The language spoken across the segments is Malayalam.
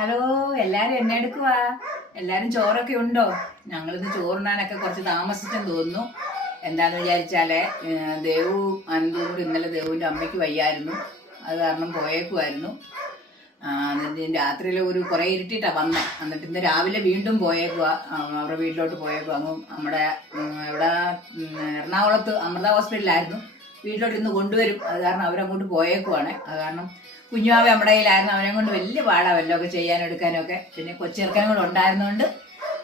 ഹലോ എല്ലാരും എന്നെ എടുക്കുവാ? എല്ലാരും ചോറൊക്കെ ഉണ്ടോ? ഞങ്ങളിന്ന് ചോറുണ്ണാനൊക്കെ കുറച്ച് താമസിച്ചെന്ന് തോന്നുന്നു. എന്താന്ന് വിചാരിച്ചാൽ ദേവു അനന്തൂർ കൂടി ഇന്നലെ ദേവുവിന്റെ അമ്മയ്ക്ക് വയ്യായിരുന്നു. അത് കാരണം പോയേക്കുമായിരുന്നു എന്നിട്ട് രാത്രിയിൽ ഒരു കുറെ ഇരുട്ടിട്ടാ വന്ന. എന്നിട്ട് ഇന്ന് രാവിലെ വീണ്ടും പോയേക്കുവാ. ആ, അവരുടെ വീട്ടിലോട്ട് പോയേക്കുവാ. അങ്ങ് നമ്മുടെ ഇവിടെ എറണാകുളത്ത് അമൃത ഹോസ്പിറ്റലിലായിരുന്നു. വീട്ടിലോട്ട് ഇന്ന് കൊണ്ടുവരും. അത് കാരണം അവരങ്ങോട്ട് പോയേക്കുവാണ്. അത് കാരണം കുഞ്ഞുമാവ നമ്മുടെ കയ്യിലായിരുന്നു. അവനെ കൊണ്ട് വലിയ പാടാ വല്ലതൊക്കെ ചെയ്യാനും എടുക്കാനും ഒക്കെ പിന്നെ കൊച്ചിറക്കനും കൂടെ ഉണ്ടായിരുന്നോണ്ട്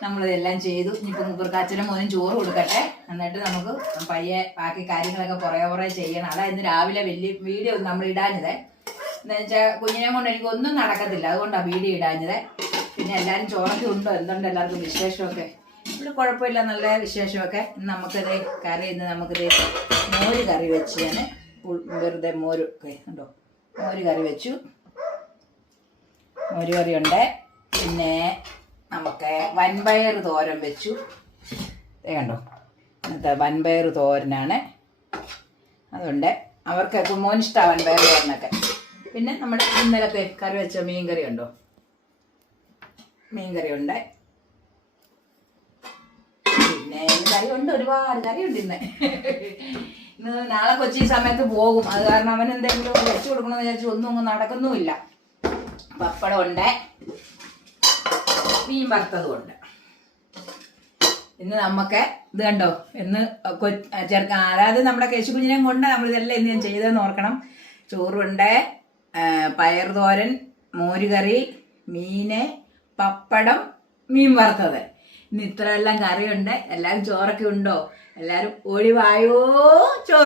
നമ്മളിതെല്ലാം ചെയ്തു. ഇനിയിപ്പോൾ മുപ്പർക്ക് അച്ഛനും മോനും ചോറ് കൊടുക്കട്ടെ. എന്നിട്ട് നമുക്ക് പയ്യെ ബാക്കി കാര്യങ്ങളൊക്കെ പുറകെ പുറകെ ചെയ്യണം. അതാ ഇന്ന് രാവിലെ വലിയ വീഡിയോ നമ്മൾ ഇടാഞ്ഞത്. എന്താ വെച്ചാൽ കുഞ്ഞിനെ കൊണ്ട് എനിക്ക് ഒന്നും നടക്കത്തില്ല. അതുകൊണ്ടാണ് വീഡിയോ ഇടാഞ്ഞത്. പിന്നെ എല്ലാവരും ചോറൊക്കെ ഉണ്ടോ? എന്തുണ്ട് എല്ലാവർക്കും വിശേഷമൊക്കെ? ഇവിടെ കുഴപ്പമില്ല. നല്ല വിശേഷമൊക്കെ. നമുക്കത് കറി ഇന്ന് നമുക്കിത് മോര് കറി വെച്ച് ഞാൻ വെറുതെ മോര് ഒക്കെ ഉണ്ടോ മോര് കറി വെച്ചു. മോര് കറി ഉണ്ട്. പിന്നെ നമുക്ക് വൻപയർ തോരൻ വെച്ചു. കണ്ടോ? ഇന്നത്തെ വൻപയർ തോരനാണ്. അതുണ്ട്. അവർക്ക് മോൻ ഇഷ്ടമാണ് വൻപയർ തോരനൊക്കെ. പിന്നെ നമ്മുടെ ഇന്നലത്തെ കറി വെച്ച മീൻ കറി ഉണ്ടോ? മീൻ കറി ഉണ്ട്. പിന്നെ കറി ഉണ്ട് ഒരുപാട് കറി ഉണ്ട് ഇന്ന്. ഇന്ന് നാളെ കൊച്ചി സമയത്ത് പോകും. അത് കാരണം അവൻ എന്തെങ്കിലും വെച്ചു കൊടുക്കണമെന്ന് വിചാരിച്ചു ഒന്നും ഒന്നും നടക്കുന്നുമില്ല. പപ്പടം ഉണ്ട്. മീൻ വറുത്തതും ഉണ്ട്. ഇന്ന് നമുക്ക് ഇത് കണ്ടോ? ഇന്ന് ചെറുക്ക അതായത് നമ്മുടെ കേശുകുഞ്ഞിനെ കൊണ്ട് നമ്മൾ ഇതെല്ലാം ഇന്ന് ഞാൻ ചെയ്തതെന്ന് ഓർക്കണം. ചോറുണ്ട് പയർ തോരൻ മോരുകറി മീന് പപ്പടം മീൻ വറുത്തത്. ഇന്ന് ഇത്രയെല്ലാം കറിയുണ്ട്. എല്ലാവരും ചോറൊക്കെ ഉണ്ടോ? എല്ലാവരും ഒഴിവായോ? ചോറ്